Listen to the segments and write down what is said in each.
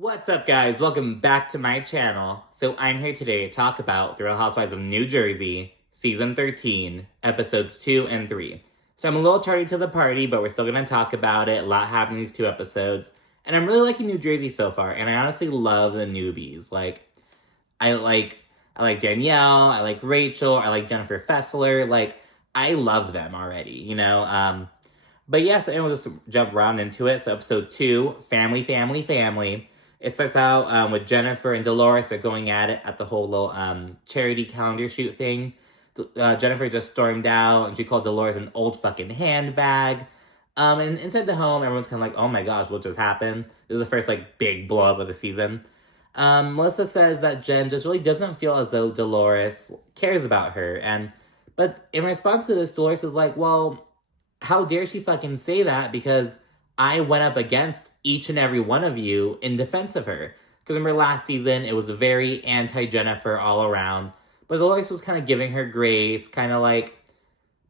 What's up, guys? Welcome back to my channel. So I'm here today to talk about The Real Housewives of New Jersey, Season 13, Episodes 2 and 3. So I'm a little tardy to the party, but we're still going to talk about it. A lot happened in these two episodes. And I'm really liking New Jersey so far, and I honestly love the newbies. I like Danielle, I like Rachel, I like Jennifer Fessler. I love them already. But yeah, so we'll just jump round into it. So episode 2, Family, Family, Family. It starts out with Jennifer and Dolores. They're going at it at the whole little charity calendar shoot thing. Jennifer just stormed out, and she called Dolores an old fucking handbag. And inside the home, everyone's kind of like, oh my gosh, what just happened? This is the first, big blow-up of the season. Melissa says that Jen just really doesn't feel as though Dolores cares about her. But in response to this, Dolores is like, well, how dare she fucking say that? Because I went up against each and every one of you in defense of her. Because remember last season, it was very anti-Jennifer all around. But Dolores was kind of giving her grace, kind of like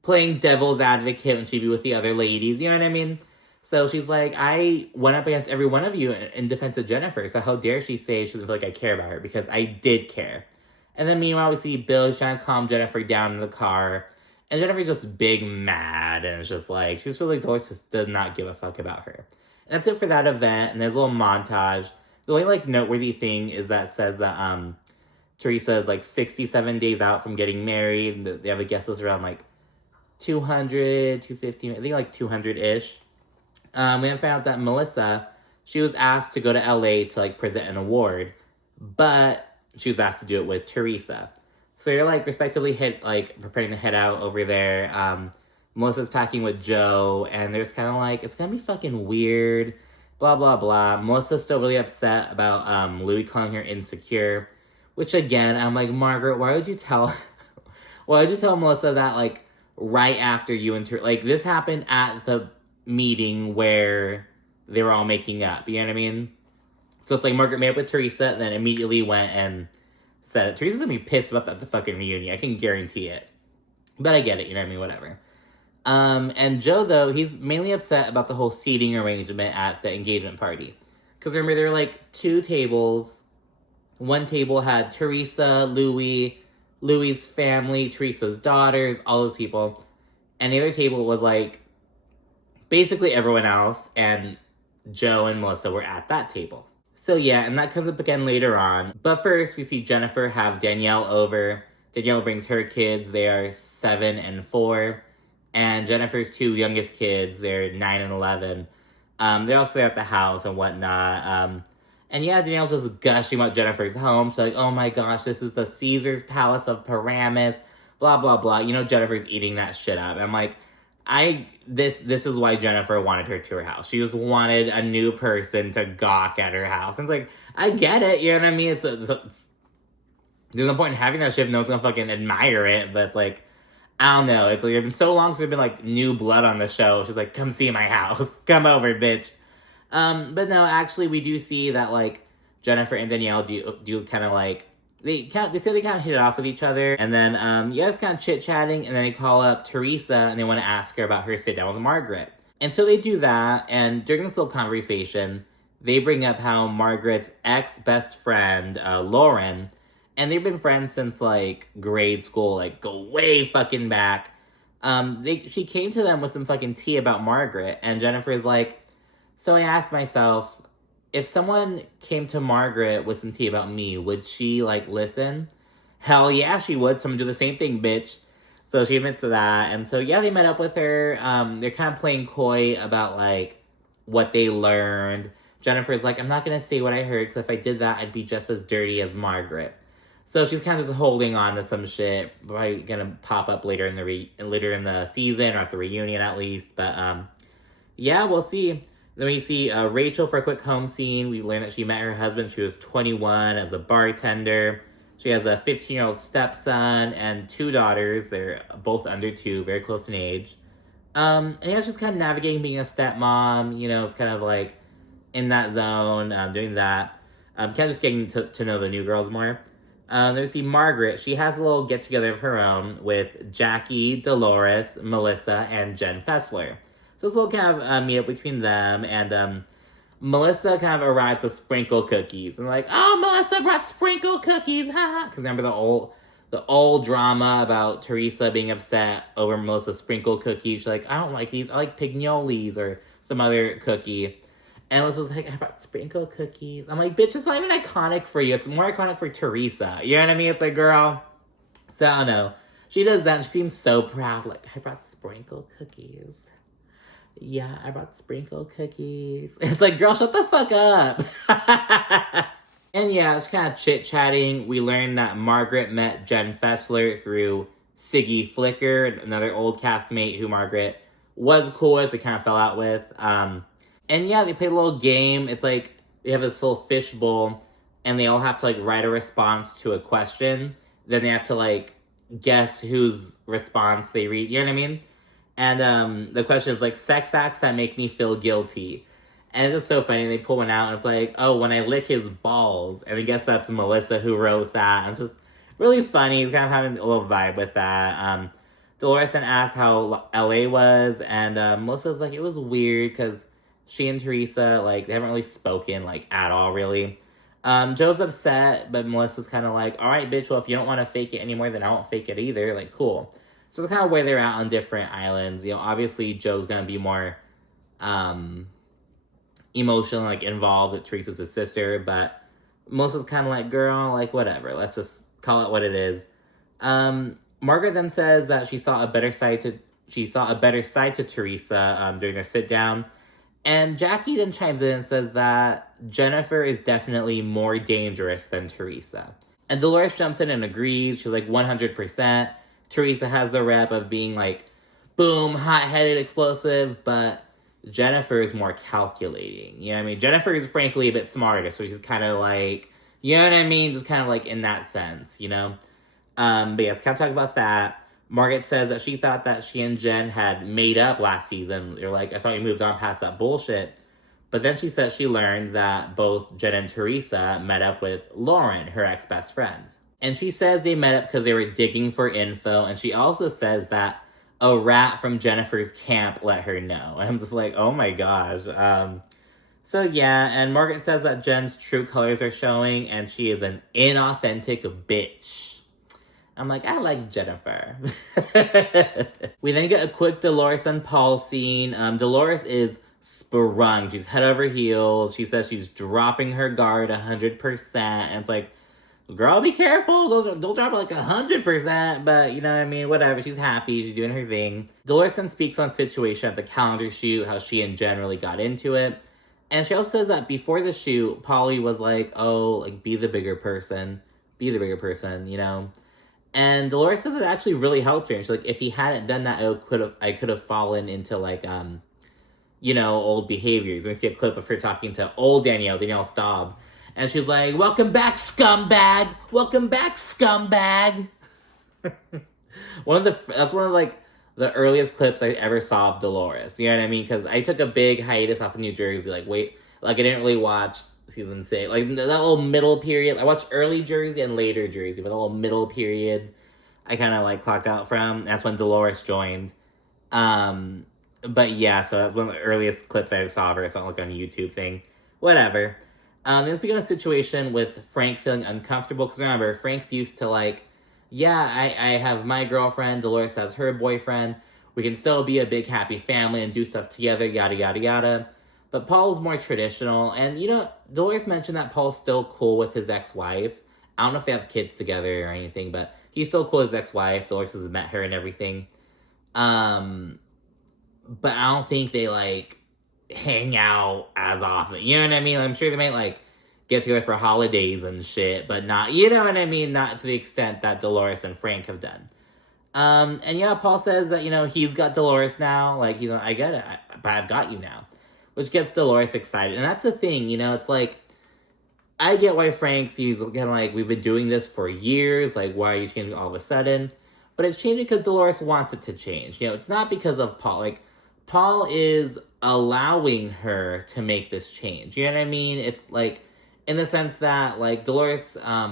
playing devil's advocate when she'd be with the other ladies. You know what I mean? So she's like, I went up against every one of you in defense of Jennifer. So how dare she say she doesn't feel like I care about her? Because I did care. And then meanwhile, we see Bill's trying to calm Jennifer down in the car. And Jennifer's just big mad, and it's just like, she's really, Dolores just does not give a fuck about her. And that's it for that event, and there's a little montage. The only, noteworthy thing is that says that, Teresa is, 67 days out from getting married. They have a guest list around, 200, 250, I think, 200-ish. We then found out that Melissa, she was asked to go to LA to, present an award, but she was asked to do it with Teresa. So you're, respectively preparing to head out over there. Melissa's packing with Joe, and there's kind of it's gonna be fucking weird, blah, blah, blah. Melissa's still really upset about Louis calling her insecure, which, again, I'm like, Margaret, why would you tell Melissa that, right after you this happened at the meeting where they were all making up, you know what I mean? So it's Margaret made up with Teresa, then immediately went and said it. Teresa's gonna be pissed about the fucking reunion. I can guarantee it. But I get it, you know what I mean? Whatever. And Joe, though, he's mainly upset about the whole seating arrangement at the engagement party. Because remember, there were, two tables. One table had Teresa, Louis's family, Teresa's daughters, all those people. And the other table was, basically everyone else. And Joe and Melissa were at that table. So yeah, and that comes up again later on. But first, we see Jennifer have Danielle over. Danielle brings her kids. They are 7 and 4. And Jennifer's 2 youngest kids, they're 9 and 11. They're also at the house and whatnot. And yeah, Danielle's just gushing about Jennifer's home. She's like, oh my gosh, this is the Caesar's Palace of Paramus. Blah, blah, blah. You know, Jennifer's eating that shit up. I'm like, this is why Jennifer wanted her to her house. She just wanted a new person to gawk at her house. And it's I get it, you know what I mean? It's there's no point in having that shit if no one's gonna fucking admire it, but it's I don't know. It's it's been so long since there's been new blood on the show. She's like, come see my house. Come over, bitch. But no, actually we do see that Jennifer and Danielle do kind of they say they kind of hit it off with each other, and then it's kind of chit-chatting, and then they call up Teresa, and they want to ask her about her sit-down with Margaret. And so they do that, and during this little conversation, they bring up how Margaret's ex-best friend, Lauren, and they've been friends since, grade school, go way fucking back. She came to them with some fucking tea about Margaret, and Jennifer's like, so I asked myself, if someone came to Margaret with some tea about me, would she, listen? Hell yeah, she would. Someone do the same thing, bitch. So she admits to that. And so, yeah, they met up with her. They're kind of playing coy about, what they learned. Jennifer's like, I'm not going to say what I heard, because if I did that, I'd be just as dirty as Margaret. So she's kind of just holding on to some shit. Probably going to pop up later in the season, or at the reunion at least. But, yeah, we'll see. Then we see Rachel for a quick home scene. We learn that she met her husband. She was 21 as a bartender. She has a 15-year-old stepson and 2 daughters. They're both under 2, very close in age. And yeah, she's kind of navigating being a stepmom. You know, it's kind of in that zone, doing that. Kind of just getting to know the new girls more. Then we see Margaret. She has a little get-together of her own with Jackie, Dolores, Melissa, and Jen Fessler. So it's a little kind of meet-up between them, and Melissa kind of arrives with sprinkle cookies. And like, oh, Melissa brought sprinkle cookies, haha. Because remember the old drama about Teresa being upset over Melissa's sprinkle cookies. She's like, I don't like these. I like pignolis or some other cookie. And Melissa's like, I brought sprinkle cookies. I'm like, bitch, it's not even iconic for you. It's more iconic for Teresa. You know what I mean? It's like, girl. So I don't know. She does that. She seems so proud. Like, I brought sprinkle cookies. Yeah, I brought sprinkle cookies. It's like, girl, shut the fuck up. And yeah, it's kind of chit-chatting. We learned that Margaret met Jen Fessler through Siggy Flicker, another old castmate who Margaret was cool with, but kind of fell out with. And yeah, they played a little game. It's like, they have this little fishbowl, and they all have to, like, write a response to a question. Then they have to, like, guess whose response they read. You know what I mean? And the question is, like, sex acts that make me feel guilty. And it's just so funny. They pull one out, and it's like, oh, when I lick his balls. And I guess that's Melissa who wrote that. And it's just really funny. He's kind of having a little vibe with that. Dolores then asked how LA was, and Melissa's like, it was weird, because she and Teresa, like, they haven't really spoken, like, at all, really. Joe's upset, but Melissa's kind of like, all right, bitch, well, if you don't want to fake it anymore, then I won't fake it either. Like, cool. So it's kind of where they're at on different islands. You know, obviously, Joe's going to be more emotionally, like, involved with Teresa's his sister, but Melissa's kind of like, girl, like, whatever. Let's just call it what it is. Margaret then says that she saw a better side to Teresa during their sit-down. And Jackie then chimes in and says that Jennifer is definitely more dangerous than Teresa. And Dolores jumps in and agrees. She's like, 100%. Teresa has the rep of being like, boom, hot-headed, explosive, but Jennifer is more calculating. You know what I mean? Jennifer is frankly a bit smarter, so she's kind of like, you know what I mean? Just kind of like in that sense, you know? But yes, kind of talk about that. Margaret says that she thought that she and Jen had made up last season. They're like, I thought you moved on past that bullshit. But then she says she learned that both Jen and Teresa met up with Lauren, her ex-best friend. And she says they met up because they were digging for info. And she also says that a rat from Jennifer's camp let her know. And I'm just like, oh my gosh. So yeah, and Margaret says that Jen's true colors are showing and she is an inauthentic bitch. I'm like, I like Jennifer. We then get a quick Dolores and Paul scene. Dolores is sprung. She's head over heels. She says she's dropping her guard 100%. And it's like, girl, be careful. Don't drop it like 100%. But, you know what I mean? Whatever. She's happy. She's doing her thing. Dolores then speaks on situation at the calendar shoot, how she and Jen really got into it. And she also says that before the shoot, Polly was like, oh, like, be the bigger person. Be the bigger person, you know? And Dolores says it actually really helped her. And she's like, if he hadn't done that, I could have fallen into, like, you know, old behaviors. We see a clip of her talking to old Danielle Staub. And she's like, welcome back, scumbag! Welcome back, scumbag! That's one of, like, the earliest clips I ever saw of Dolores. You know what I mean? Because I took a big hiatus off of New Jersey. Like, I didn't really watch season 6. Like, that little middle period. I watched early Jersey and later Jersey, but the little middle period I kind of, like, clocked out from. That's when Dolores joined. But yeah, so that's one of the earliest clips I saw of her. It's not like on a YouTube thing. Whatever. Then speaking of a situation with Frank feeling uncomfortable, because remember, Frank's used to, like, yeah, I have my girlfriend, Dolores has her boyfriend, we can still be a big happy family and do stuff together, yada, yada, yada. But Paul's more traditional, and, you know, Dolores mentioned that Paul's still cool with his ex-wife. I don't know if they have kids together or anything, but he's still cool with his ex-wife. Dolores has met her and everything. But I don't think they, like, hang out as often. You know what I mean? I'm sure they might, like, get together for holidays and shit, but not, you know what I mean? Not to the extent that Dolores and Frank have done. And yeah, Paul says that, you know, he's got Dolores now. Like, you know, I get it, but I've got you now. Which gets Dolores excited. And that's the thing, you know, it's like, I get why he's kind of like, we've been doing this for years. Like, why are you changing all of a sudden? But it's changing because Dolores wants it to change. You know, it's not because of Paul. Like, Paul is allowing her to make this change. You know what I mean? It's like, in the sense that, like, Dolores, I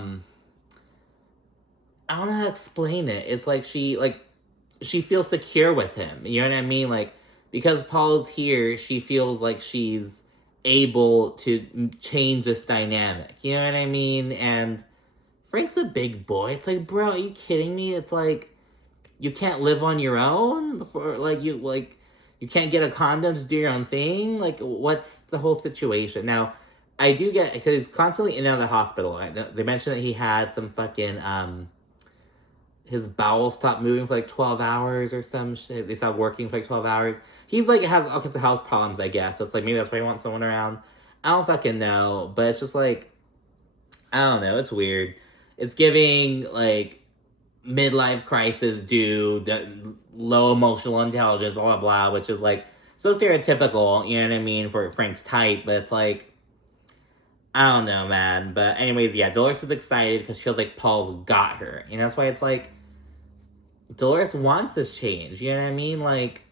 don't know how to explain it. It's like she feels secure with him. You know what I mean? Like, because Paul's here, she feels like she's able to change this dynamic. You know what I mean? And Frank's a big boy. It's like, bro, are you kidding me? It's like, you can't live on your own? You can't get a condom, just do your own thing? Like, what's the whole situation? Now, I do get, because he's constantly in and out of the hospital. They mentioned that he had some fucking, his bowels stopped moving for like 12 hours or some shit. They stopped working for like 12 hours. He's like, has all kinds of health problems, I guess. So it's like, maybe that's why he wants someone around. I don't fucking know. But it's just like, I don't know. It's weird. It's giving, like, midlife crisis dude, low emotional intelligence, blah, blah, blah, which is, like, so stereotypical, you know what I mean, for Frank's type. But it's like, I don't know, man. But anyways, yeah, Dolores is excited because she feels like Paul's got her. And that's why it's like, Dolores wants this change, you know what I mean? Like,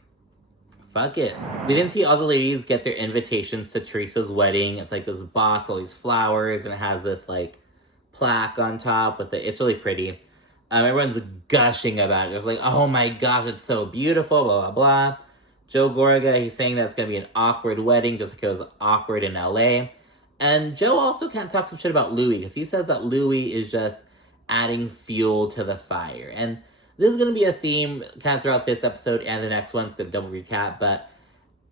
fuck it. We didn't see all the ladies get their invitations to Teresa's wedding. It's like this box, all these flowers, and it has this, like, plaque on top with it. It's really pretty. Everyone's gushing about it. It was like, oh my gosh, it's so beautiful, blah, blah, blah. Joe Gorga, he's saying that it's going to be an awkward wedding, just like it was awkward in LA. And Joe also kind of talks some shit about Louis, because he says that Louis is just adding fuel to the fire. And this is going to be a theme kind of throughout this episode and the next one. It's going to double recap, but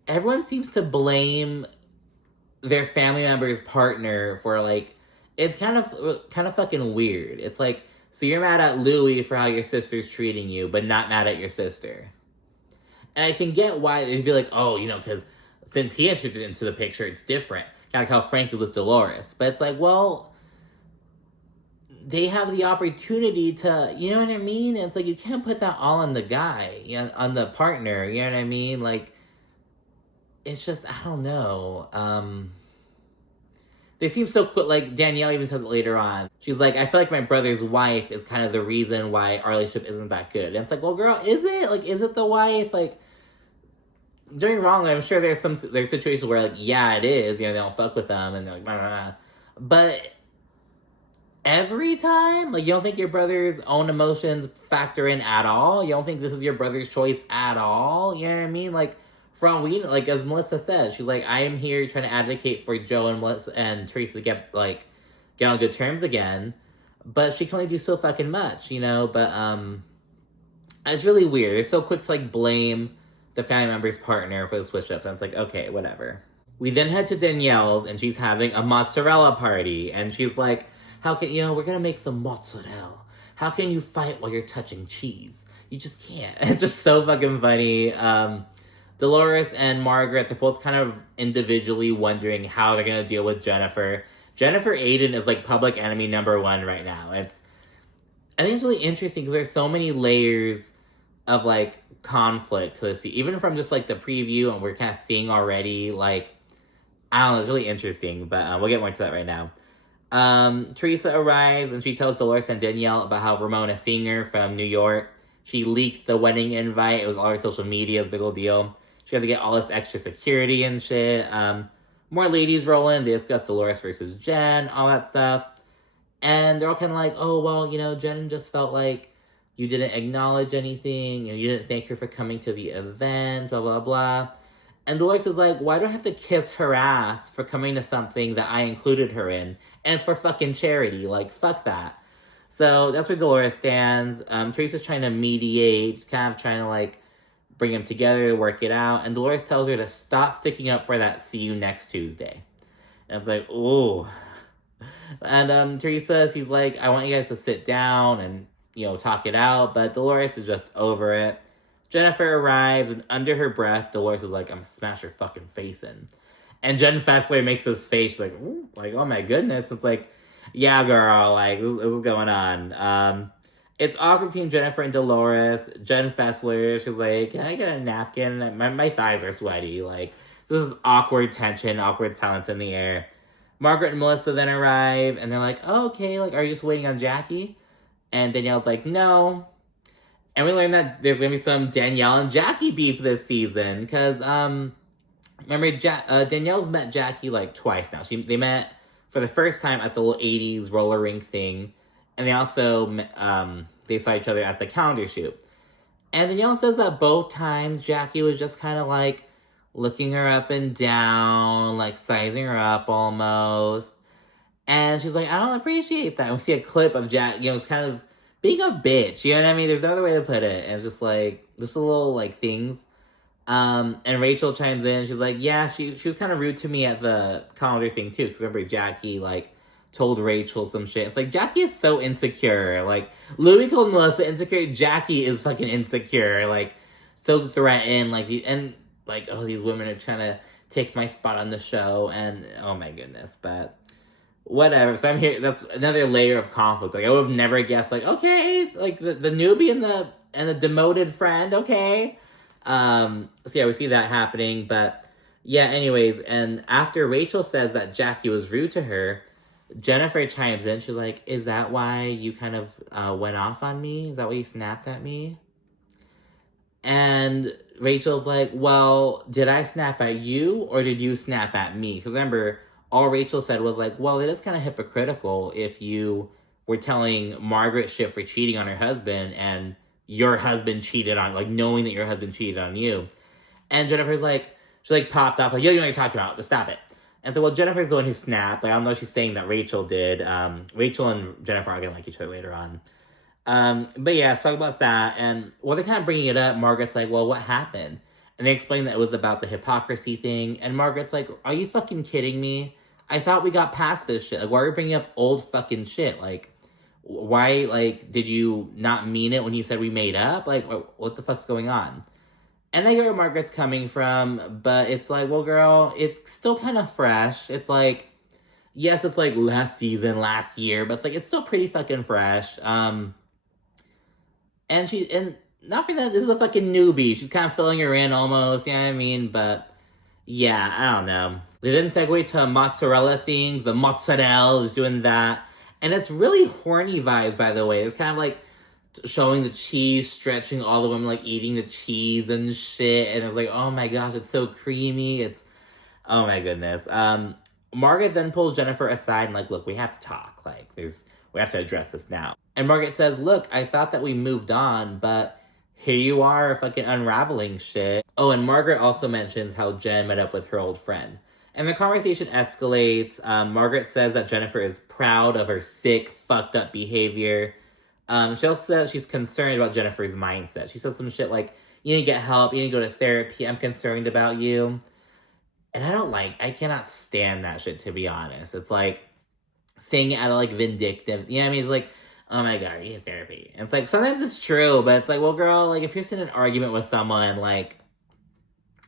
everyone seems to blame their family member's partner for, like, it's kind of fucking weird. It's like, so you're mad at Louis for how your sister's treating you, but not mad at your sister. And I can get why they'd be like, oh, you know, because since he entered into the picture, it's different. Kind of like how Frank is with Dolores. But it's like, well, they have the opportunity to, you know what I mean? And it's like, you can't put that all on the guy, you know, on the partner, you know what I mean? Like, it's just, I don't know. They seem so quick. Like, Danielle even says it later on. She's like, I feel like my brother's wife is kind of the reason why our relationship isn't that good. And it's like, well, girl, is it? Like, is it the wife? Like, doing wrong, I'm sure there's situations where, like, yeah, it is. You know, they don't fuck with them. And they're like, blah, blah, blah. But every time? Like, you don't think your brother's own emotions factor in at all? You don't think this is your brother's choice at all? You know what I mean? Like, like, as Melissa says, she's like, I am here trying to advocate for Joe and Melissa and Teresa to get on good terms again. But she can only do so fucking much, you know? But, it's really weird. They're so quick to, like, blame the family member's partner for the switch-ups. And it's like, okay, whatever. We then head to Danielle's, and she's having a mozzarella party. And she's like, how can, you know, we're gonna make some mozzarella. How can you fight while you're touching cheese? You just can't. It's just so fucking funny. Dolores and Margaret, they're both kind of individually wondering how they're gonna deal with Jennifer. Jennifer Aiden is, like, public enemy number one right now. I think it's really interesting because there's so many layers of, like, conflict to this, even from just, like, the preview, and we're kind of seeing already, like, I don't know, it's really interesting, but we'll get more into that right now. Teresa arrives, and she tells Dolores and Danielle about how Ramona Singer from New York, she leaked the wedding invite. It was all over social media. It was a big old deal. She had to get all this extra security and shit. More ladies roll in. They discuss Dolores versus Jen, all that stuff. And they're all kind of like, oh, well, you know, Jen just felt like you didn't acknowledge anything. You didn't thank her for coming to the event, blah, blah, blah. And Dolores is like, why do I have to kiss her ass for coming to something that I included her in? And it's for fucking charity. Like, fuck that. So that's where Dolores stands. Teresa's trying to mediate, kind of trying to, like, bring them together, work it out. And Dolores tells her to stop sticking up for that see you next Tuesday. And I was like, ooh. And Teresa, she's like, I want you guys to sit down and, you know, talk it out. But Dolores is just over it. Jennifer arrives, and under her breath, Dolores is like, I'm gonna smash her fucking face in. And Jen Fessler makes this face, like, ooh, like, oh my goodness. It's like, yeah, girl, like, this is going on. It's awkward between Jennifer and Dolores. Jen Fessler, she's like, can I get a napkin? My thighs are sweaty. Like, this is awkward tension, awkward silence in the air. Margaret and Melissa then arrive, and they're like, oh, okay, like, are you just waiting on Jackie? And Danielle's like, no. And we learn that there's going to be some Danielle and Jackie beef this season. Because, remember, Danielle's met Jackie, like, twice now. They met for the first time at the little 80s roller rink thing. And they also, they saw each other at the calendar shoot. And Danielle says that both times Jackie was just kind of like, looking her up and down, like sizing her up almost. And she's like, I don't appreciate that. And we see a clip of Jack, just kind of being a bitch. You know what I mean? There's no other way to put it. And just like, just a little like things. And Rachel chimes in. She's like, yeah, she was kind of rude to me at the calendar thing too. Because remember, Jackie like told Rachel some shit. It's like, Jackie is so insecure. Like, Louis called Melissa insecure. Jackie is fucking insecure. Like, so threatened. Like, oh, these women are trying to take my spot on the show. And oh my goodness, but whatever. So I'm here. That's another layer of conflict. Like, I would have never guessed. Like, okay, like the newbie and the demoted friend. Okay. So yeah, we see that happening. But yeah, anyways, and after Rachel says that Jackie was rude to her, Jennifer chimes in. She's like, "Is that why you kind of went off on me? Is that why you snapped at me?" And Rachel's like, well, did I snap at you or did you snap at me? Because remember, all Rachel said was like, well, it is kind of hypocritical if you were telling Margaret shit for cheating on her husband and your husband cheated on, like, knowing that your husband cheated on you. And Jennifer's like, she like popped off, like, yo, you know what you're talking about, just stop it. And so, well, Jennifer's the one who snapped. Like, I don't know if she's saying that Rachel did. Rachel and Jennifer are gonna like each other later on. But yeah, let's talk about that. And while they're kind of bringing it up, Margaret's like, well, what happened? And they explain that it was about the hypocrisy thing. And Margaret's like, are you fucking kidding me? I thought we got past this shit. Like, why are we bringing up old fucking shit? Like, why, like, did you not mean it when you said we made up? Like, what the fuck's going on? And I get where Margaret's coming from, but it's like, well, girl, it's still kind of fresh. It's like, yes, it's like last season, last year, but it's like, it's still pretty fucking fresh. And not for that, this is a fucking newbie. She's kind of filling her in almost, you know what I mean? But yeah, I don't know. They then segue to mozzarella things. The mozzarella is doing that. And it's really horny vibes, by the way. It's kind of like showing the cheese, stretching all the women like eating the cheese and shit. And it's like, oh my gosh, it's so creamy. It's, oh my goodness. Margaret then pulls Jennifer aside and like, look, we have to talk. Like, we have to address this now. And Margaret says, look, I thought that we moved on, but here you are fucking unraveling shit. Oh, and Margaret also mentions how Jen met up with her old friend. And the conversation escalates. Margaret says that Jennifer is proud of her sick, fucked up behavior. She also says she's concerned about Jennifer's mindset. She says some shit like, you need to get help, you need to go to therapy, I'm concerned about you. And I cannot stand that shit, to be honest. It's like saying it out of like vindictive, you know what I mean? It's like, oh my god, you need therapy. And it's like, sometimes it's true, but it's like, well, girl, like, if you're in an argument with someone, like,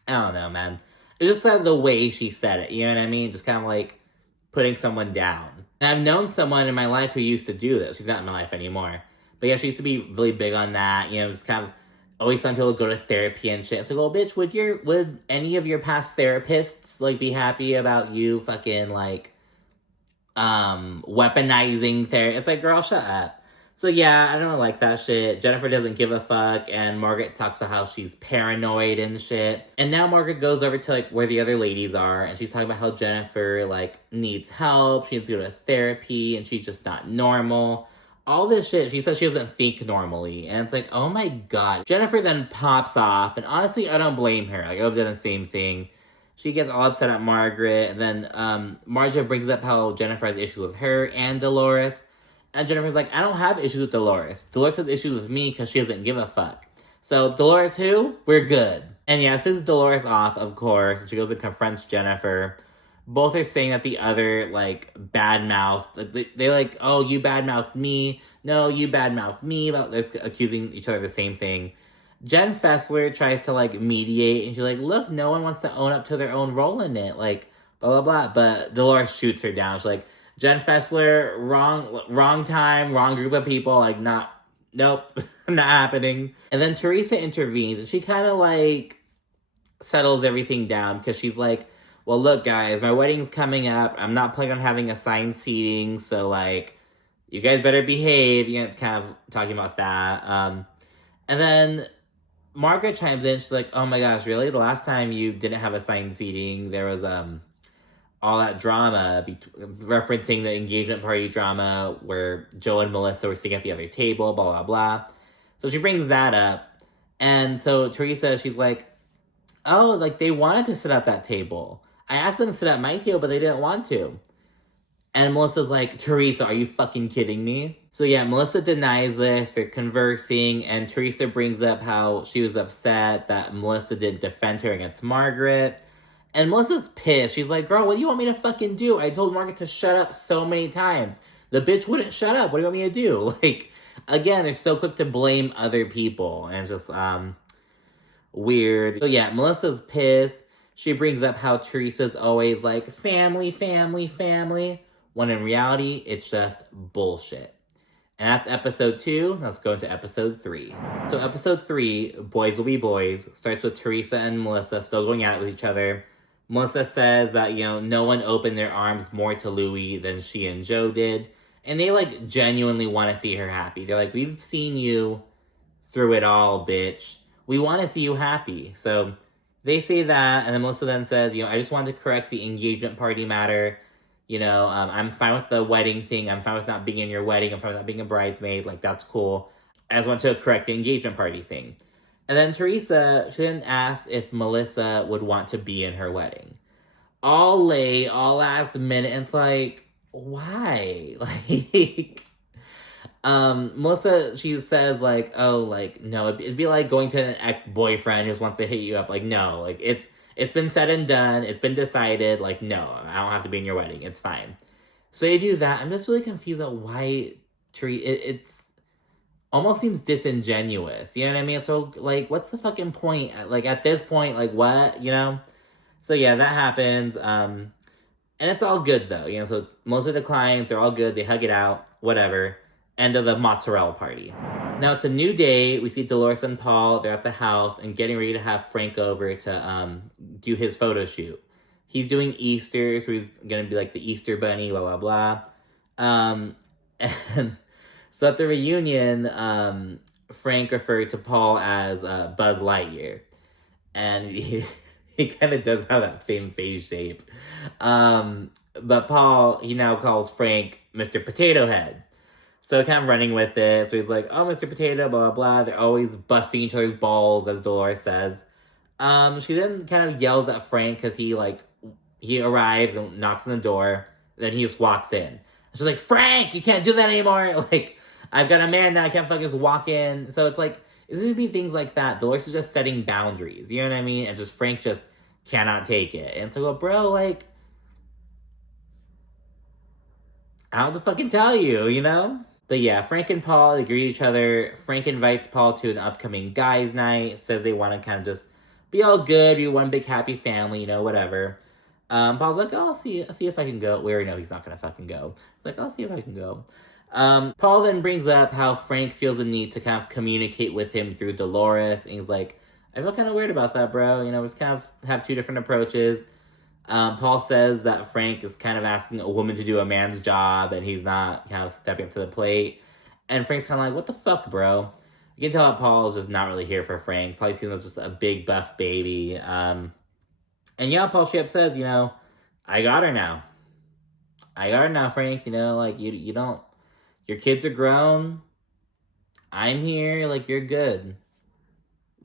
I don't know, man. It's just like the way she said it, you know what I mean? Just kind of like putting someone down. And I've known someone in my life who used to do this. She's not in my life anymore. But yeah, she used to be really big on that, just kind of always telling people to go to therapy and shit. It's like, well, bitch, would any of your past therapists, like, be happy about you fucking, like, weaponizing therapy? It's like, girl, shut up. So yeah, I don't like that shit. Jennifer doesn't give a fuck, and Margaret talks about how she's paranoid and shit. And now Margaret goes over to, like, where the other ladies are, and she's talking about how Jennifer, like, needs help, she needs to go to therapy, and she's just not normal. All this shit, she says she doesn't think normally, and it's like, oh my god. Jennifer then pops off, and honestly, I don't blame her. Like, I've done the same thing. She gets all upset at Margaret, and then Margaret brings up how Jennifer has issues with her and Dolores. And Jennifer's like, I don't have issues with Dolores. Dolores has issues with me because she doesn't give a fuck. So, Dolores who? We're good. And yeah, this pisses Dolores off, of course. She goes and confronts Jennifer. Both are saying that the other, like, badmouth. They like, oh, you badmouthed me. No, you badmouthed me. They're accusing each other of the same thing. Jen Fessler tries to, like, mediate. And she's like, look, no one wants to own up to their own role in it. Like, blah, blah, blah. But Dolores shoots her down. She's like, Jen Fessler, wrong time, wrong group of people, like, nope, not happening. And then Teresa intervenes, and she kind of, like, settles everything down, because she's like, well, look, guys, my wedding's coming up, I'm not planning on having assigned seating, so, like, you guys better behave, it's kind of talking about that. And then Margaret chimes in, she's like, oh my gosh, really? The last time you didn't have assigned seating, there was, all that drama, referencing the engagement party drama where Joe and Melissa were sitting at the other table, blah, blah, blah. So she brings that up. And so Teresa, she's like, oh, like they wanted to sit at that table. I asked them to sit at my table, but they didn't want to. And Melissa's like, Teresa, are you fucking kidding me? So yeah, Melissa denies this. They're conversing, and Teresa brings up how she was upset that Melissa didn't defend her against Margaret. And Melissa's pissed. She's like, girl, what do you want me to fucking do? I told Margaret to shut up so many times. The bitch wouldn't shut up. What do you want me to do? Like, again, they're so quick to blame other people. And it's just, weird. So yeah, Melissa's pissed. She brings up how Teresa's always like, family, family, family. When in reality, it's just bullshit. And that's episode 2. Let's go into episode 3. So episode 3, Boys Will Be Boys, starts with Teresa and Melissa still going out with each other. Melissa says that, no one opened their arms more to Louis than she and Joe did. And they, like, genuinely want to see her happy. They're like, we've seen you through it all, bitch. We want to see you happy. So they say that, and then Melissa then says, I just wanted to correct the engagement party matter. I'm fine with the wedding thing. I'm fine with not being in your wedding. I'm fine with not being a bridesmaid. Like, that's cool. I just want to correct the engagement party thing. And then Teresa, she didn't ask if Melissa would want to be in her wedding. All late, all last minute. It's like, why? Like, Melissa, she says, like, oh, like, no, it'd be like going to an ex-boyfriend who just wants to hit you up. Like, no, like, it's been said and done. It's been decided. Like, no, I don't have to be in your wedding. It's fine. So they do that. I'm just really confused about why it's almost seems disingenuous. You know what I mean? So, like, what's the fucking point? Like, at this point, like, what? So, yeah, that happens. And it's all good, though. So most of the clients are all good. They hug it out. Whatever. End of the mozzarella party. Now it's a new day. We see Dolores and Paul. They're at the house and getting ready to have Frank over to do his photo shoot. He's doing Easter, so he's gonna be like the Easter bunny, blah, blah, blah. And so at the reunion, Frank referred to Paul as Buzz Lightyear. And he kind of does have that same face shape. But Paul, he now calls Frank Mr. Potato Head. So kind of running with it. So he's like, oh, Mr. Potato, blah, blah, blah. They're always busting each other's balls, as Dolores says. She then kind of yells at Frank because he arrives and knocks on the door. Then he just walks in. She's like, Frank, you can't do that anymore. Like, I've got a man now. I can't fucking just walk in. So it's like, it's going to be things like that. Dolores is just setting boundaries. You know what I mean? And just Frank just cannot take it. And so, well, bro, like, I don't have to fucking tell you? But yeah, Frank and Paul agree to each other. Frank invites Paul to an upcoming guys' night. Says they want to kind of just be all good. Be one big happy family, whatever. Paul's like, oh, I'll see if I can go. We already know he's not going to fucking go. He's like, I'll see if I can go. Paul then brings up how Frank feels the need to kind of communicate with him through Dolores. And he's like, I feel kind of weird about that, bro. We just kind of have two different approaches. Paul says that Frank is kind of asking a woman to do a man's job, and he's not kind of stepping up to the plate. And Frank's kind of like, what the fuck, bro? You can tell that Paul is just not really here for Frank. Probably seems like just a big buff baby. And yeah, Paul straight up says, I got her now. Frank. Like, you don't, your kids are grown. I'm here. Like, you're good.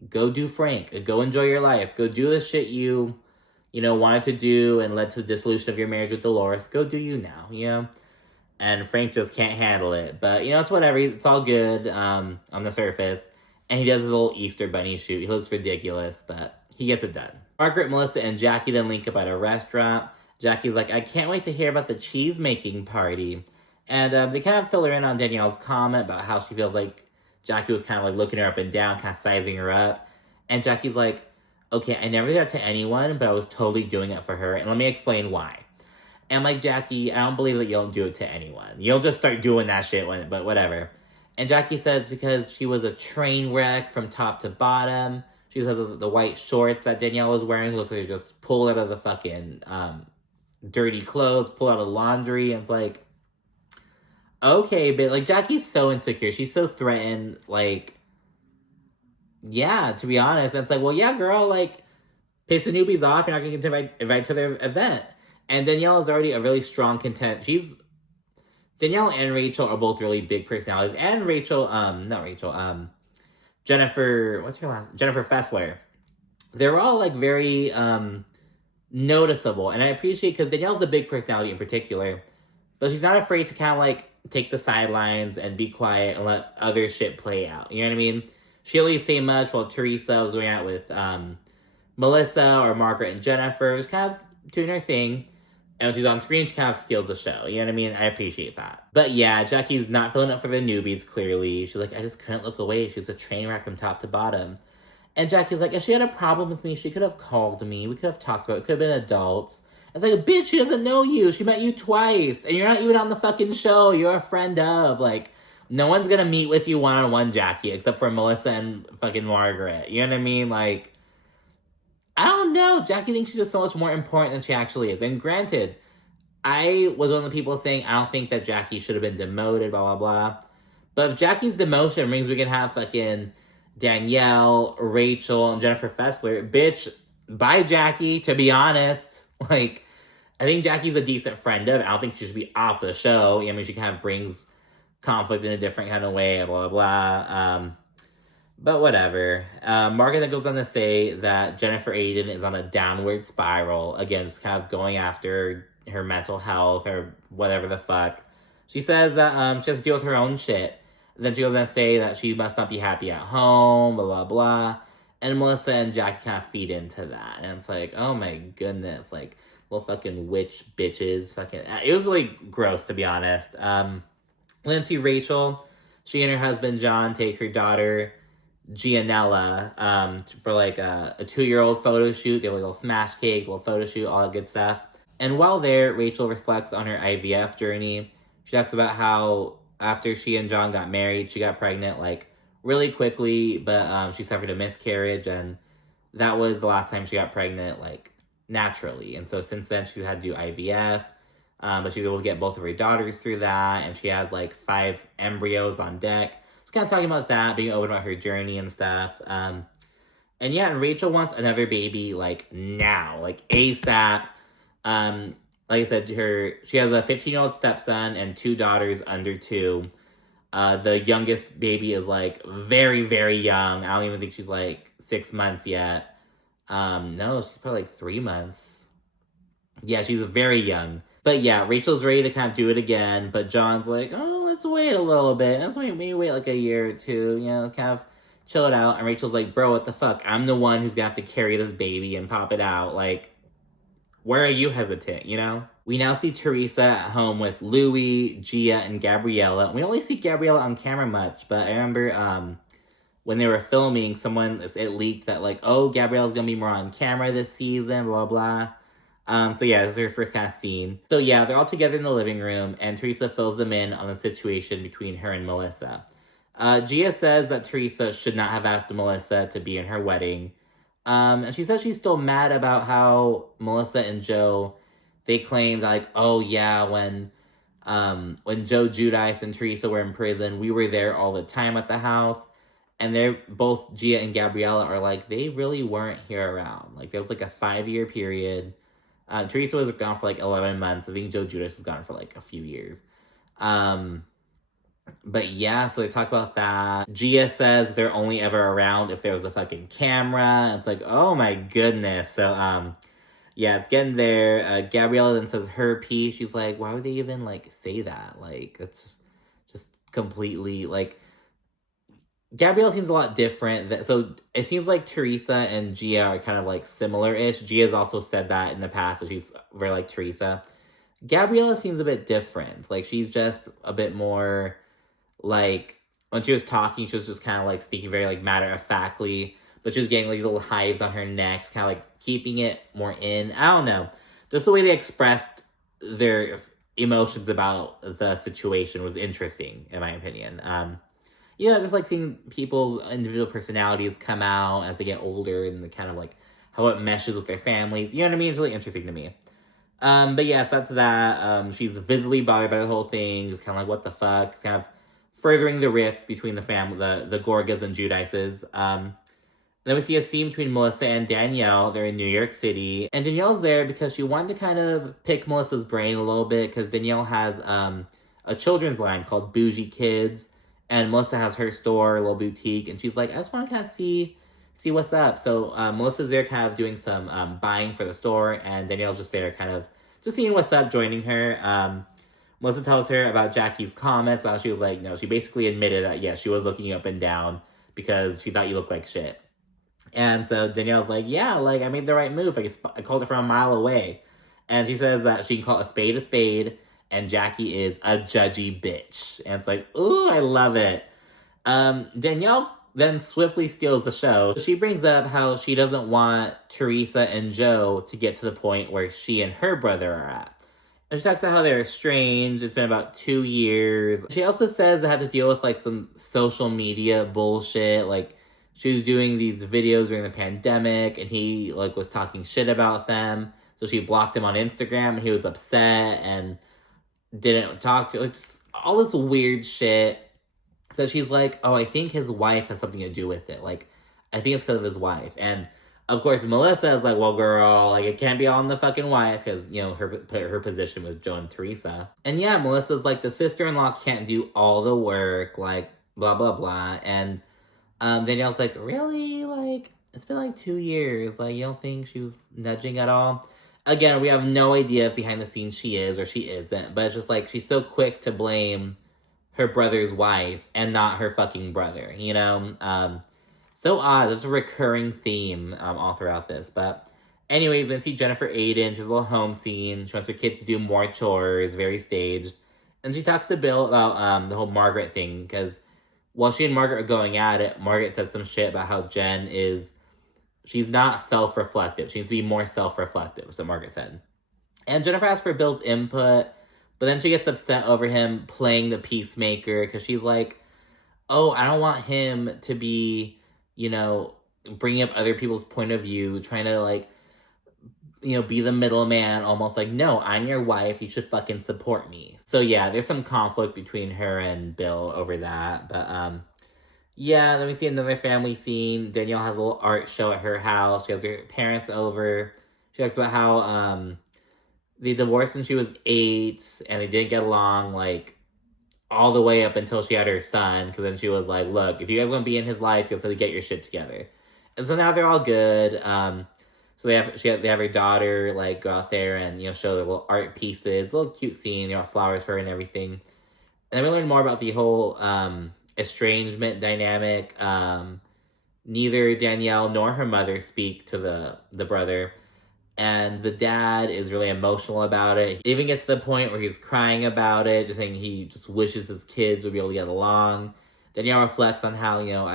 Go do Frank. Go enjoy your life. Go do the shit you wanted to do and led to the dissolution of your marriage with Dolores. Go do you now, And Frank just can't handle it. But, it's whatever. It's all good on the surface. And he does his little Easter bunny shoot. He looks ridiculous, but he gets it done. Margaret, Melissa, and Jackie then link up at a restaurant. Jackie's like, I can't wait to hear about the cheese-making party. And they kind of fill her in on Danielle's comment about how she feels like Jackie was kind of like looking her up and down, kind of sizing her up. And Jackie's like, okay, I never did that to anyone, but I was totally doing it for her. And let me explain why. And like, Jackie, I don't believe that you don't do it to anyone. You'll just start doing that shit, but whatever. And Jackie says because she was a train wreck from top to bottom. She says the white shorts that Danielle was wearing look like they just pulled out of the fucking dirty clothes, pulled out of laundry. And it's like, okay, but like, Jackie's so insecure. She's so threatened, like, yeah, to be honest. And it's like, well, yeah, girl, like, piss the newbies off. You're not going to get invited to their event. And Danielle is already a really strong content. Danielle and Rachel are both really big personalities. And Jennifer, Jennifer Fessler they're all like very noticeable. And I appreciate, because Danielle's the big personality in particular, but she's not afraid to kind of like take the sidelines and be quiet and let other shit play out. You know what I mean? She didn't really say much while Teresa was going out with Melissa or Margaret and Jennifer, just kind of doing her thing. And when she's on screen, she kind of steals the show. You know what I mean? I appreciate that. But yeah, Jackie's not filling up for the newbies, clearly. She's like, I just couldn't look away. She was a train wreck from top to bottom. And Jackie's like, if she had a problem with me, she could have called me. We could have talked about it. It could have been adults. It's like, bitch, she doesn't know you. She met you twice. And you're not even on the fucking show. You're a friend of. Like, no one's gonna meet with you one-on-one, Jackie, except for Melissa and fucking Margaret. You know what I mean? Like, I don't know. Jackie thinks she's just so much more important than she actually is. And granted, I was one of the people saying I don't think that Jackie should have been demoted, blah, blah, blah. But if Jackie's demotion means we can have fucking Danielle, Rachel, and Jennifer Fessler, bitch, bye, Jackie, to be honest. Like, I think Jackie's a decent friend of it. I don't think she should be off the show. I mean, she kind of brings conflict in a different kind of way, blah, blah, blah. But whatever. Margaret then goes on to say that Jennifer Aiden is on a downward spiral. Again, just kind of going after her mental health or whatever the fuck. She says that she has to deal with her own shit. And then she goes on to say that she must not be happy at home, blah, blah, blah. And Melissa and Jackie kind of feed into that. And it's like, oh my goodness. Like, little fucking witch bitches. Fucking, it was really gross, to be honest. Lindsay Rachel, she and her husband John take her daughter Gianella for like a 2-year-old photo shoot. They have a little smash cake, little photo shoot, all that good stuff. And while there, Rachel reflects on her IVF journey. She talks about how after she and John got married, she got pregnant like really quickly, but she suffered a miscarriage, and that was the last time she got pregnant like naturally. And so since then, she had to do IVF. But she was able to get both of her daughters through that, and she has like 5 embryos on deck. Just kind of talking about that, being open about her journey and stuff. And yeah, and Rachel wants another baby like now, like ASAP. Like I said, she has a 15-year-old stepson and 2 daughters under 2. The youngest baby is like very, very young. I don't even think she's like 6 months yet. No, she's probably like 3 months. Yeah, she's very young. But yeah, Rachel's ready to kind of do it again, but John's like, oh, let's wait a little bit. Let's maybe wait like a year or 2, you know, kind of chill it out. And Rachel's like, bro, what the fuck? I'm the one who's gonna have to carry this baby and pop it out. Like, where are you hesitant, you know? We now see Teresa at home with Louie, Gia, and Gabriella. We don't really see Gabriella on camera much, but I remember when they were filming, it leaked that like, oh, Gabriella's gonna be more on camera this season, blah, blah. So yeah, this is her first kind of scene. So yeah, they're all together in the living room, and Teresa fills them in on the situation between her and Melissa. Gia says that Teresa should not have asked Melissa to be in her wedding. And she says she's still mad about how Melissa and Joe, they claimed like, oh yeah, when Joe Giudice and Teresa were in prison, we were there all the time at the house. And they're both, Gia and Gabriella, are like, they really weren't here around. Like, there was like a 5-year period. Teresa was gone for like 11 months. I think Joe Judas was gone for like a few years. But yeah, so they talk about that. Gia says they're only ever around if there was a fucking camera. It's like, oh my goodness. So, yeah, it's getting there. Gabriella then says her piece. She's like, why would they even like say that? Like, that's just completely like, Gabrielle seems a lot different. So it seems like Teresa and Gia are kind of like similar-ish. Gia's also said that in the past, so she's very like Teresa. Gabriella seems a bit different. Like, she's just a bit more like, when she was talking, she was just kind of like speaking very like matter-of-factly, but she was getting like little hives on her neck, kind of like keeping it more in. I don't know. Just the way they expressed their emotions about the situation was interesting, in my opinion. Yeah, just like seeing people's individual personalities come out as they get older, and the kind of like how it meshes with their families. You know what I mean? It's really interesting to me. But yeah, so that's that. She's visibly bothered by the whole thing, just kind of like, what the fuck? It's kind of furthering the rift between the family, the Gorgas and Giudices. Then we see a scene between Melissa and Danielle. They're in New York City. And Danielle's there because she wanted to kind of pick Melissa's brain a little bit, because Danielle has a children's line called Bougie Kids. And Melissa has her store, a little boutique. And she's like, I just want to kind of see see what's up. So Melissa's there kind of doing some buying for the store, and Danielle's just there kind of just seeing what's up, joining her. Melissa tells her about Jackie's comments, about how she was like, no, she basically admitted that, yes, she was looking you up and down because she thought you looked like shit. And so Danielle's like, yeah, like, I made the right move. I called it from a mile away. And she says that she can call a spade, and Jackie is a judgy bitch. And it's like, ooh, I love it. Danielle then swiftly steals the show. She brings up how she doesn't want Teresa and Joe to get to the point where she and her brother are at. And she talks about how they're estranged. It's been about 2 years. She also says they have to deal with, like, some social media bullshit. Like, she was doing these videos during the pandemic, and he, like, was talking shit about them. So she blocked him on Instagram, and he was upset and didn't talk to her. Like, just all this weird shit that she's like, oh, I think his wife has something to do with it. Like, I think it's because of his wife. And, of course, Melissa is like, well, girl, like, it can't be all on the fucking wife because, you know, her position with Joe and Teresa. And, yeah, Melissa's like, the sister-in-law can't do all the work, like, blah, blah, blah. And Danielle's like, really? Like, it's been, like, 2 years. Like, you don't think she was nudging at all? Again, we have no idea if behind the scenes she is or she isn't. But it's just, like, she's so quick to blame her brother's wife and not her fucking brother, you know? So odd. There's a recurring theme all throughout this. But anyways, we see Jennifer Aiden. She has a little home scene. She wants her kids to do more chores, very staged. And she talks to Bill about the whole Margaret thing, because while she and Margaret are going at it, Margaret says some shit about how Jen is, she's not self-reflective. She needs to be more self-reflective, so Margaret said. And Jennifer asks for Bill's input, but then she gets upset over him playing the peacemaker, because she's like, oh, I don't want him to be, you know, bringing up other people's point of view, trying to, like, you know, be the middleman, almost like, no, I'm your wife, you should fucking support me. So yeah, there's some conflict between her and Bill over that, but yeah, then we see another family scene. Danielle has a little art show at her house. She has her parents over. She talks about how they divorced when she was 8, and they didn't get along, like, all the way up until she had her son, because then she was like, look, if you guys want to be in his life, you'll have to get your shit together. And so now they're all good. So they have her daughter, like, go out there and, you know, show their little art pieces. A little cute scene, you know, flowers for her and everything. And then we learn more about the whole estrangement dynamic. Neither Danielle nor her mother speak to the brother. And the dad is really emotional about it. He even gets to the point where he's crying about it, just saying he just wishes his kids would be able to get along. Danielle reflects on how, you know,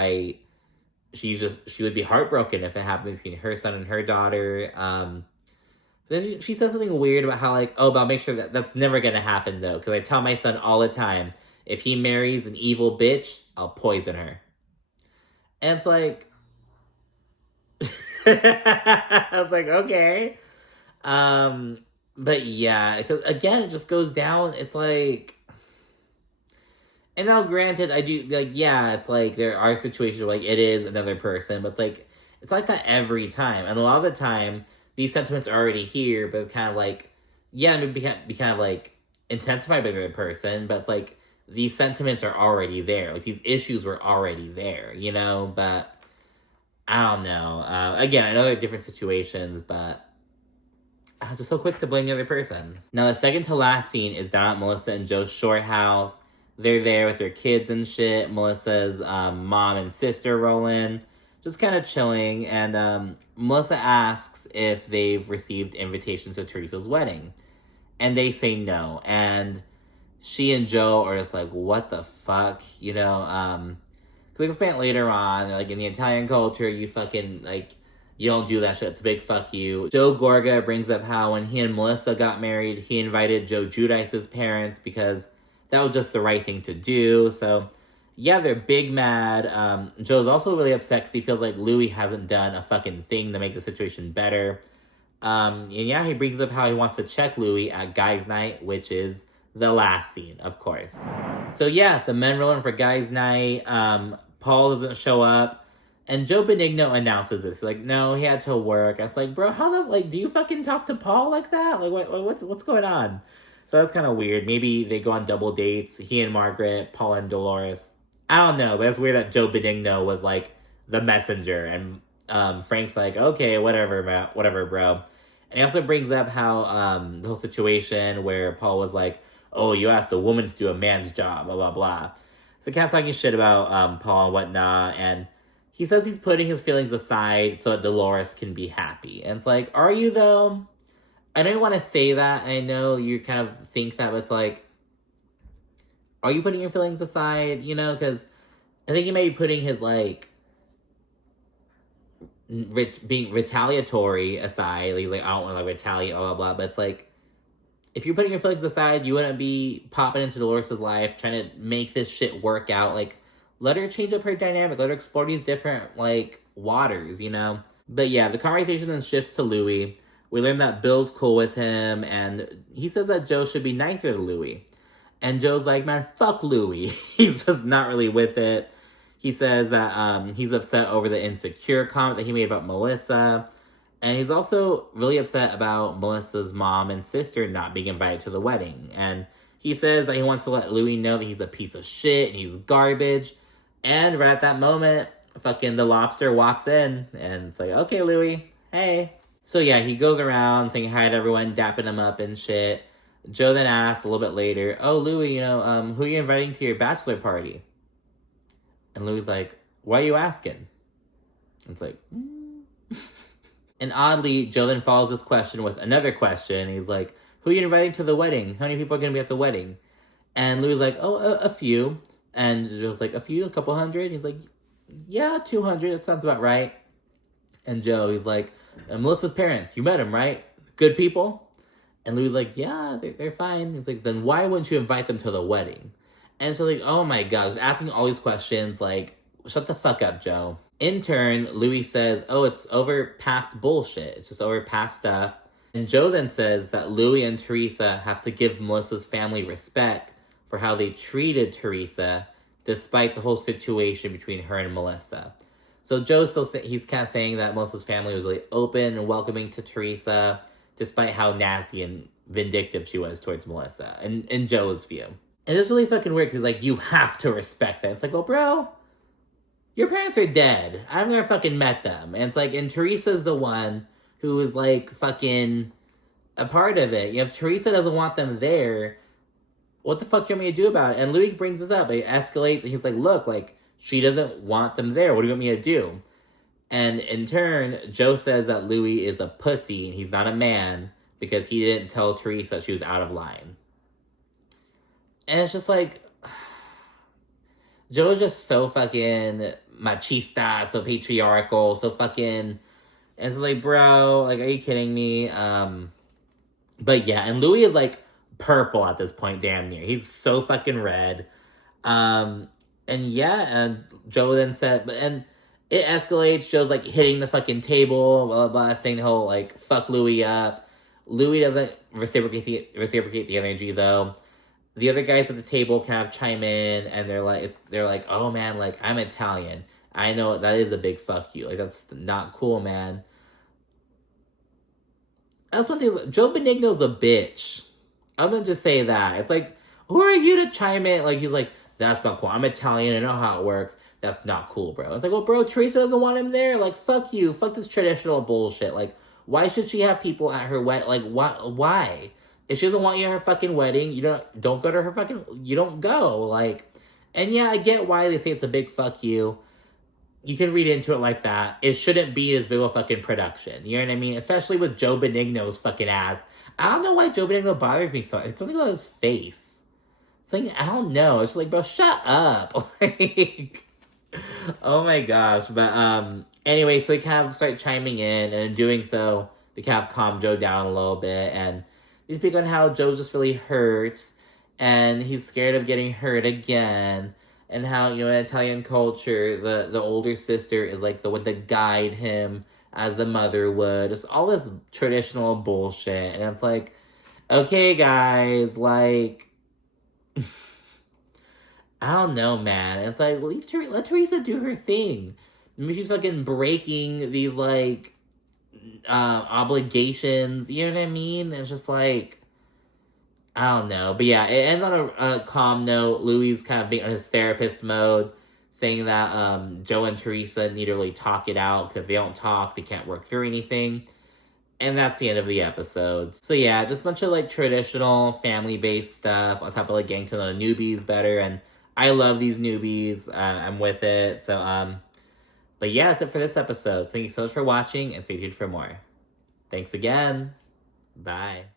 she would be heartbroken if it happened between her son and her daughter. Then she says something weird about how, like, oh, but I'll make sure that's never gonna happen, though, because I tell my son all the time, if he marries an evil bitch, I'll poison her. And it's like, I was like, okay. But yeah, again, it just goes down. It's like, and now granted, I do, like, yeah, it's like, there are situations where, like, it is another person, but it's like that every time. And a lot of the time, these sentiments are already here, but it's kind of like, yeah, maybe be kind of, like, intensified by the other person, but it's like, these sentiments are already there. Like, these issues were already there, you know? But I don't know. Again, I know they're different situations, but I was just so quick to blame the other person. Now, the second to last scene is down at Melissa and Joe's short house. They're there with their kids and shit. Melissa's mom and sister roll in, just kind of chilling. And Melissa asks if they've received invitations to Teresa's wedding. And they say no. And she and Joe are just like, what the fuck? You know, because they explain it later on, like, in the Italian culture, you fucking, like, you don't do that shit. It's a big fuck you. Joe Gorga brings up how when he and Melissa got married, he invited Joe Giudice's parents because that was just the right thing to do. So, yeah, they're big mad. Joe's also really upset because he feels like Louis hasn't done a fucking thing to make the situation better. And yeah, he brings up how he wants to check Louis at Guys' Night, which is the last scene, of course. So yeah, the men roll in for Guys' Night. Paul doesn't show up. And Joe Benigno announces this. Like, no, he had to work. It's like, bro, do you fucking talk to Paul like that? Like, what's going on? So that's kind of weird. Maybe they go on double dates. He and Margaret, Paul and Dolores. I don't know, but it's weird that Joe Benigno was, like, the messenger. And Frank's like, okay, whatever, whatever, bro. And he also brings up how the whole situation where Paul was like, oh, you asked a woman to do a man's job, blah, blah, blah. So kind of talking shit about Paul and whatnot. And he says he's putting his feelings aside so that Dolores can be happy. And it's like, are you though? I know you want to say that. I know you kind of think that, but it's like, are you putting your feelings aside? You know, because I think he may be putting his, like, being retaliatory aside. He's like, I don't want to, like, retaliate, blah, blah, blah. But it's like, if you're putting your feelings aside, you wouldn't be popping into Dolores' life, trying to make this shit work out. Like, let her change up her dynamic. Let her explore these different, like, waters, you know? But yeah, the conversation then shifts to Louis. We learn that Bill's cool with him, and he says that Joe should be nicer to Louis. And Joe's like, man, fuck Louis. He's just not really with it. He says that he's upset over the insecure comment that he made about Melissa. And he's also really upset about Melissa's mom and sister not being invited to the wedding. And he says that he wants to let Louis know that he's a piece of shit and he's garbage. And right at that moment, fucking the lobster walks in. And it's like, okay, Louis, hey. So yeah, he goes around saying hi to everyone, dapping them up and shit. Joe then asks a little bit later, oh, Louis, you know, who are you inviting to your bachelor party? And Louis like, why are you asking? It's like, And oddly, Joe then follows this question with another question. He's like, who are you inviting to the wedding? How many people are going to be at the wedding? And Louis like, oh, a few. And Joe's like, a few? A couple hundred? He's like, yeah, 200. That sounds about right. And Joe, he's like, Melissa's parents, you met them, right? Good people? And Louis like, yeah, they're fine. He's like, then why wouldn't you invite them to the wedding? And so like, oh my gosh, asking all these questions, like, shut the fuck up, Joe. In turn, Louis says, oh, it's over past bullshit. It's just over past stuff. And Joe then says that Louis and Teresa have to give Melissa's family respect for how they treated Teresa, despite the whole situation between her and Melissa. So Joe's still, he's kind of saying that Melissa's family was really open and welcoming to Teresa, despite how nasty and vindictive she was towards Melissa, in Joe's view. And it's really fucking weird, because, like, you have to respect that. It's like, well, bro, your parents are dead. I've never fucking met them. And it's like, and Teresa's the one who is, like, fucking a part of it. If Teresa doesn't want them there, what the fuck do you want me to do about it? And Louis brings this up. It escalates, and he's like, look, like, she doesn't want them there. What do you want me to do? And in turn, Joe says that Louis is a pussy and he's not a man because he didn't tell Teresa she was out of line. And it's just like, Joe is just so fucking machista, so patriarchal, so fucking, and it's like, bro, like, are you kidding me? But yeah, and Louis is like purple at this point, damn near. He's so fucking red. And yeah, and Joe then said, and it escalates. Joe's like hitting the fucking table, blah, blah, blah, saying the whole like, fuck Louis up. Louis doesn't reciprocate the energy though. The other guys at the table kind of chime in, and they're like, oh man, like, I'm Italian. I know that is a big fuck you. Like, that's not cool, man. That's one thing. Joe Benigno's a bitch. I'm gonna just say that. It's like, who are you to chime in? Like, he's like, that's not cool. I'm Italian. I know how it works. That's not cool, bro. It's like, well, bro, Teresa doesn't want him there. Like, fuck you. Fuck this traditional bullshit. Like, why should she have people at her wedding? Like, why? If she doesn't want you at her fucking wedding, you don't go to her fucking, you don't go. Like, and yeah, I get why they say it's a big fuck you. You can read into it like that. It shouldn't be as big of a fucking production. You know what I mean? Especially with Joe Benigno's fucking ass. I don't know why Joe Benigno bothers me so much. It's something about his face. It's like, I don't know. It's like, bro, shut up. Like, oh my gosh. But anyway, so they kind of start chiming in, and in doing so, they kind of calm Joe down a little bit, and they speak on how Joe's just really hurt, and he's scared of getting hurt again, and how, you know, in Italian culture, the older sister is like the one to guide him as the mother would. Just all this traditional bullshit, and it's like, okay, guys, like, I don't know, man. It's like, let Teresa do her thing. Maybe she's fucking breaking these, like, obligations, you know what I mean? It's just like, I don't know. But yeah, it ends on a calm note. Louis kind of being on his therapist mode, saying that Joe and Teresa need to really talk it out, because if they don't talk, they can't work through anything. And that's the end of the episode. So yeah, just a bunch of like traditional family-based stuff on top of like getting to know the newbies better. And I love these newbies. I'm with it. So but yeah, that's it for this episode. So thank you so much for watching, and stay tuned for more. Thanks again. Bye.